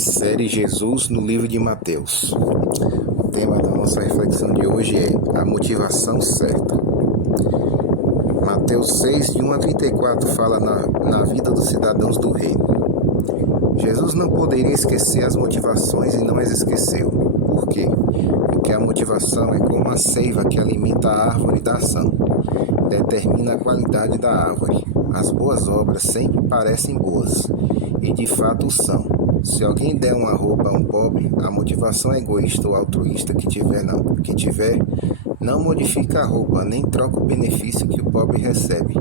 Série Jesus no livro de Mateus. O tema da nossa reflexão de hoje é a motivação certa. Mateus 6, de 1 a 34, fala na vida dos cidadãos do reino. Jesus não poderia esquecer as motivações e não as esqueceu. Por quê? Porque a motivação é como a seiva que alimenta a árvore da ação. Determina a qualidade da árvore. As boas obras sempre parecem boas, e de fato o são. Se alguém der uma roupa a um pobre, a motivação egoísta ou altruísta que tiver, não modifica a roupa, nem troca o benefício que o pobre recebe.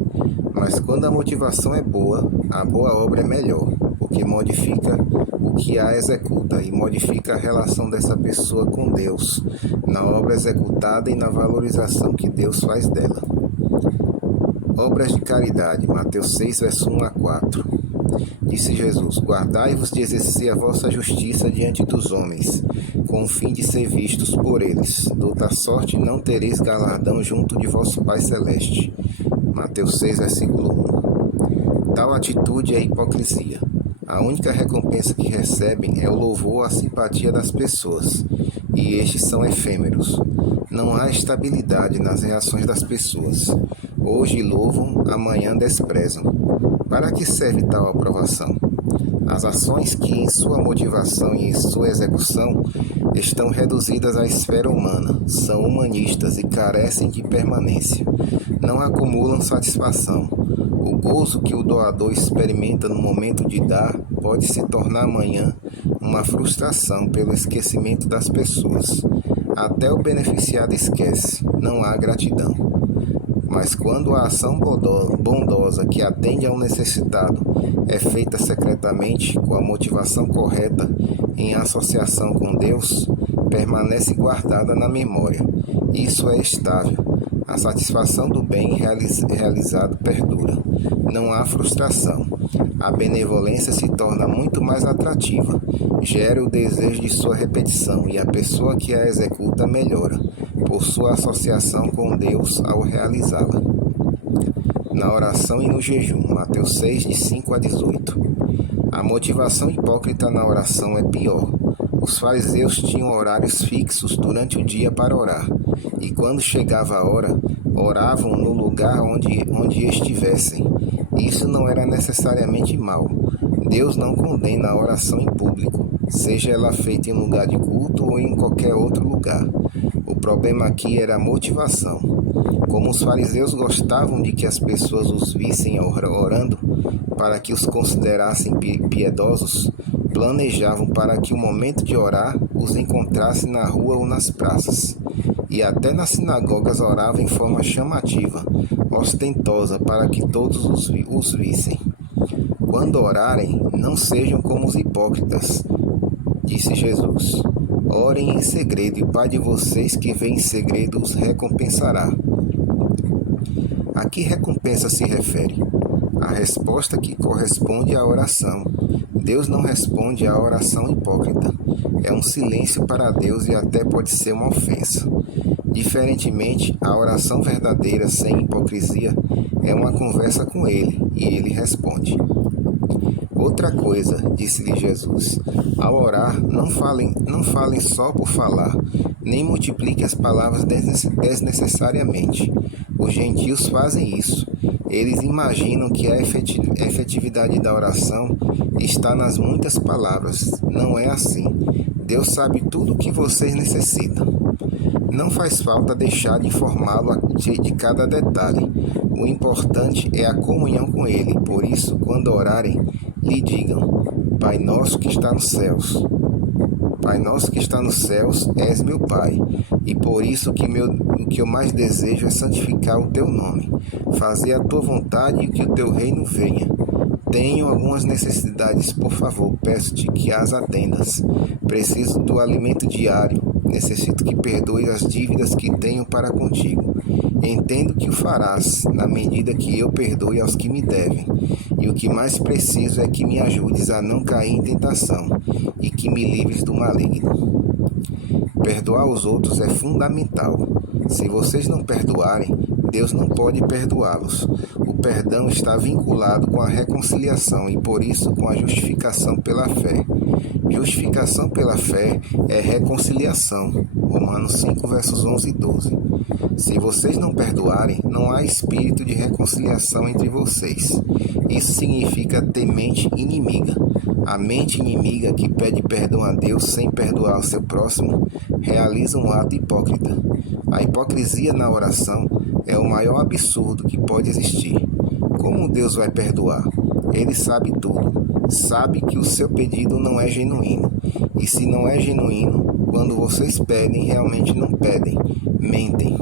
Mas quando a motivação é boa, a boa obra é melhor, porque modifica o que a executa e modifica a relação dessa pessoa com Deus, na obra executada e na valorização que Deus faz dela. Obras de caridade, Mateus 6, verso 1 a 4. Disse Jesus: guardai-vos de exercer a vossa justiça diante dos homens, com o fim de ser vistos por eles. De outra sorte não tereis galardão junto de vosso Pai Celeste. Mateus 6, versículo 1. Tal atitude é hipocrisia. A única recompensa que recebem é o louvor ou a simpatia das pessoas, e estes são efêmeros. Não há estabilidade nas reações das pessoas. Hoje louvam, amanhã desprezam. Para que serve tal aprovação? As ações que, em sua motivação e em sua execução, estão reduzidas à esfera humana, são humanistas e carecem de permanência. Não acumulam satisfação. O gozo que o doador experimenta no momento de dar pode se tornar amanhã uma frustração pelo esquecimento das pessoas. Até o beneficiado esquece, não há gratidão. Mas quando a ação bondosa que atende a um necessitado é feita secretamente, com a motivação correta, em associação com Deus, permanece guardada na memória. Isso é estável. A satisfação do bem realizado perdura. Não há frustração. A benevolência se torna muito mais atrativa, gera o desejo de sua repetição e a pessoa que a executa melhora, por sua associação com Deus ao realizá-la. Na oração e no jejum, Mateus 6, de 5 a 18. A motivação hipócrita na oração é pior. Os fariseus tinham horários fixos durante o dia para orar, e quando chegava a hora, oravam no lugar onde estivessem. Isso não era necessariamente mal. Deus não condena a oração em público, seja ela feita em lugar de culto ou em qualquer outro lugar. O problema aqui era a motivação. Como os fariseus gostavam de que as pessoas os vissem orando, para que os considerassem piedosos, planejavam para que o momento de orar os encontrasse na rua ou nas praças. E até nas sinagogas oravam em forma chamativa, ostentosa, para que todos os vissem. Quando orarem, não sejam como os hipócritas, disse Jesus. Orem em segredo, e o Pai de vocês que vê em segredo os recompensará. A que recompensa se refere? A resposta que corresponde à oração. Deus não responde à oração hipócrita. É um silêncio para Deus e até pode ser uma ofensa. Diferentemente, a oração verdadeira, sem hipocrisia, é uma conversa com Ele, e Ele responde. Outra coisa, disse-lhe Jesus, ao orar, não falem só por falar, nem multipliquem as palavras desnecessariamente. Os gentios fazem isso. Eles imaginam que a efetividade da oração está nas muitas palavras. Não é assim. Deus sabe tudo o que vocês necessitam. Não faz falta deixar de informá-lo de cada detalhe. O importante é a comunhão com Ele. Por isso, quando orarem, lhe digam: Pai nosso que está nos céus. Pai nosso que está nos céus, és meu Pai, e por isso o que eu mais desejo é santificar o teu nome, fazer a tua vontade e que o teu reino venha. Tenho algumas necessidades, por favor, peço-te que as atendas. Preciso do alimento diário, necessito que perdoes as dívidas que tenho para contigo. Entendo que o farás, na medida que eu perdoe aos que me devem. E o que mais preciso é que me ajudes a não cair em tentação e que me livres do maligno. Perdoar os outros é fundamental. Se vocês não perdoarem, Deus não pode perdoá-los. O perdão está vinculado com a reconciliação e, por isso, com a justificação pela fé. Justificação pela fé é reconciliação. Romanos 5, versos 11 e 12. Se vocês não perdoarem, não há espírito de reconciliação entre vocês. Isso significa ter mente inimiga. A mente inimiga que pede perdão a Deus sem perdoar o seu próximo realiza um ato hipócrita. A hipocrisia na oração é o maior absurdo que pode existir. Como Deus vai perdoar? Ele sabe tudo. Sabe que o seu pedido não é genuíno. E se não é genuíno, quando vocês pedem, realmente não pedem. Mentem.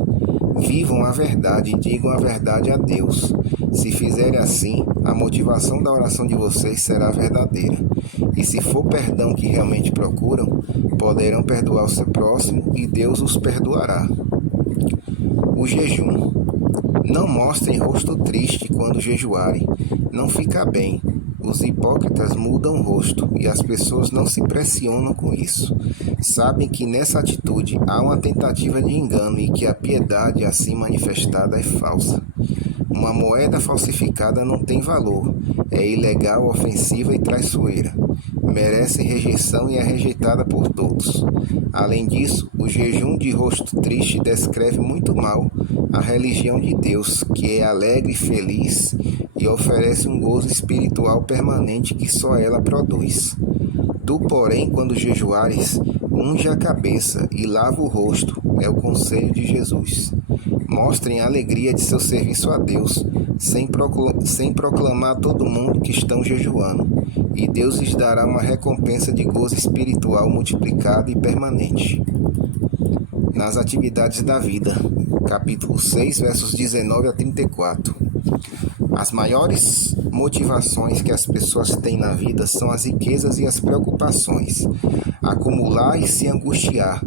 Vivam a verdade e digam a verdade a Deus. Se fizerem assim, a motivação da oração de vocês será verdadeira. E se for perdão que realmente procuram, poderão perdoar o seu próximo e Deus os perdoará. O jejum. Não mostrem rosto triste quando jejuarem. Não fica bem. Os hipócritas mudam o rosto e as pessoas não se pressionam com isso. Sabem que nessa atitude há uma tentativa de engano e que a piedade assim manifestada é falsa. Uma moeda falsificada não tem valor, é ilegal, ofensiva e traiçoeira. Merece rejeição e é rejeitada por todos. Além disso, o jejum de rosto triste descreve muito mal a religião de Deus, que é alegre e feliz e oferece um gozo espiritual permanente que só ela produz. Tu, porém, quando jejuares, unge a cabeça e lava o rosto, é o conselho de Jesus. Mostrem a alegria de seu serviço a Deus, sem proclamar a todo mundo que estão jejuando, e Deus lhes dará uma recompensa de gozo espiritual multiplicado e permanente. Nas atividades da vida, capítulo 6, versos 19 a 34. As maiores motivações que as pessoas têm na vida são as riquezas e as preocupações. Acumular e se angustiar.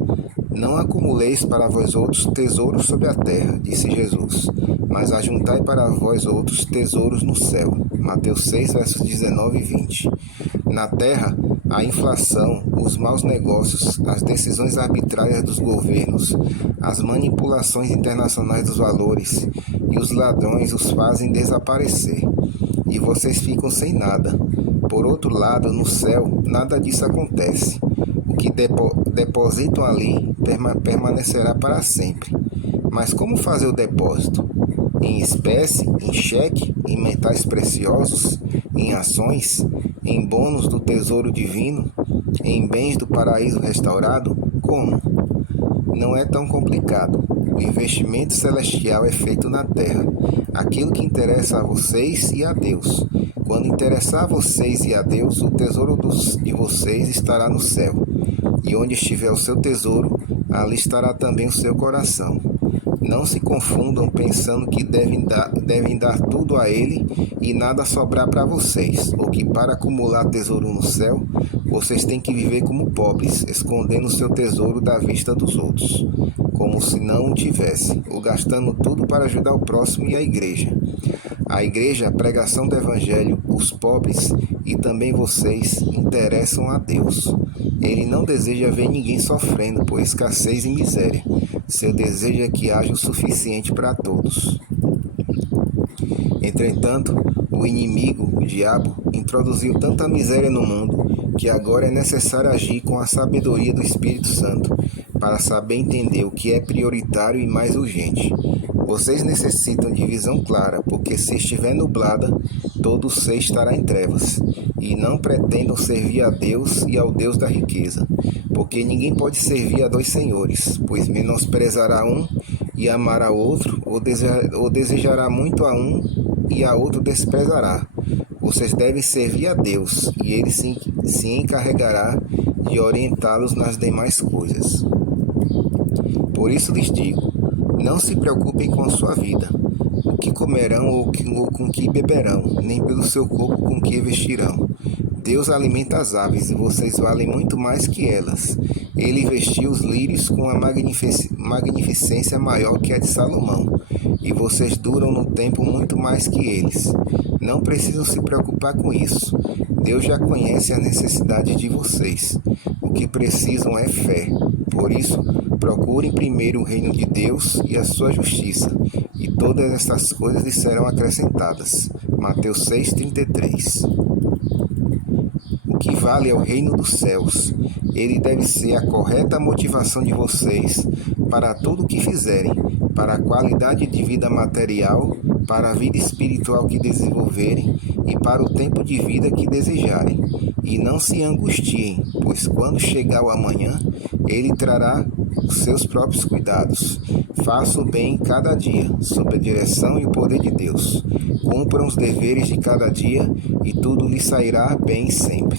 Não acumuleis para vós outros tesouros sobre a terra, disse Jesus, mas ajuntai para vós outros tesouros no céu. Mateus 6, versos 19 e 20. Na terra, a inflação, os maus negócios, as decisões arbitrárias dos governos, as manipulações internacionais dos valores e os ladrões os fazem desaparecer, e vocês ficam sem nada. Por outro lado, no céu, nada disso acontece. O que depositam ali permanecerá para sempre. Mas como fazer o depósito? Em espécie, em cheque, em metais preciosos, em ações, em bônus do tesouro divino, em bens do paraíso restaurado? Como? Não é tão complicado. O investimento celestial é feito na terra. Aquilo que interessa a vocês e a Deus. Quando interessar a vocês e a Deus, o tesouro de vocês estará no céu. E onde estiver o seu tesouro, ali estará também o seu coração. Não se confundam pensando que devem dar tudo a ele e nada sobrar para vocês, ou que para acumular tesouro no céu, vocês têm que viver como pobres, escondendo o seu tesouro da vista dos outros, como se não o tivesse, ou gastando tudo para ajudar o próximo e a igreja. A igreja, a pregação do evangelho, os pobres e também vocês interessam a Deus. Ele não deseja ver ninguém sofrendo por escassez e miséria. Seu desejo é que haja o suficiente para todos. Entretanto, o inimigo, o diabo, introduziu tanta miséria no mundo que agora é necessário agir com a sabedoria do Espírito Santo para saber entender o que é prioritário e mais urgente. Vocês necessitam de visão clara, porque se estiver nublada, todo o ser estará em trevas. E não pretendam servir a Deus e ao Deus da riqueza, porque ninguém pode servir a dois senhores, pois menosprezará um e amará outro, ou desejará muito a um e a outro desprezará. Vocês devem servir a Deus, e Ele se encarregará de orientá-los nas demais coisas. Por isso lhes digo, não se preocupem com a sua vida, o que comerão ou com o que beberão, nem pelo seu corpo com o que vestirão. Deus alimenta as aves e vocês valem muito mais que elas. Ele vestiu os lírios com a magnificência maior que a de Salomão, e vocês duram no tempo muito mais que eles. Não precisam se preocupar com isso. Deus já conhece a necessidade de vocês. O que precisam é fé. Por isso, procurem primeiro o reino de Deus e a sua justiça, e todas essas coisas lhes serão acrescentadas. Mateus 6,33. O que vale é o reino dos céus. Ele deve ser a correta motivação de vocês para tudo o que fizerem, para a qualidade de vida material, para a vida espiritual que desenvolverem e para o tempo de vida que desejarem. E não se angustiem, pois quando chegar o amanhã, ele trará os seus próprios cuidados. Faça o bem cada dia, sob a direção e o poder de Deus. Cumpram os deveres de cada dia e tudo lhe sairá bem sempre.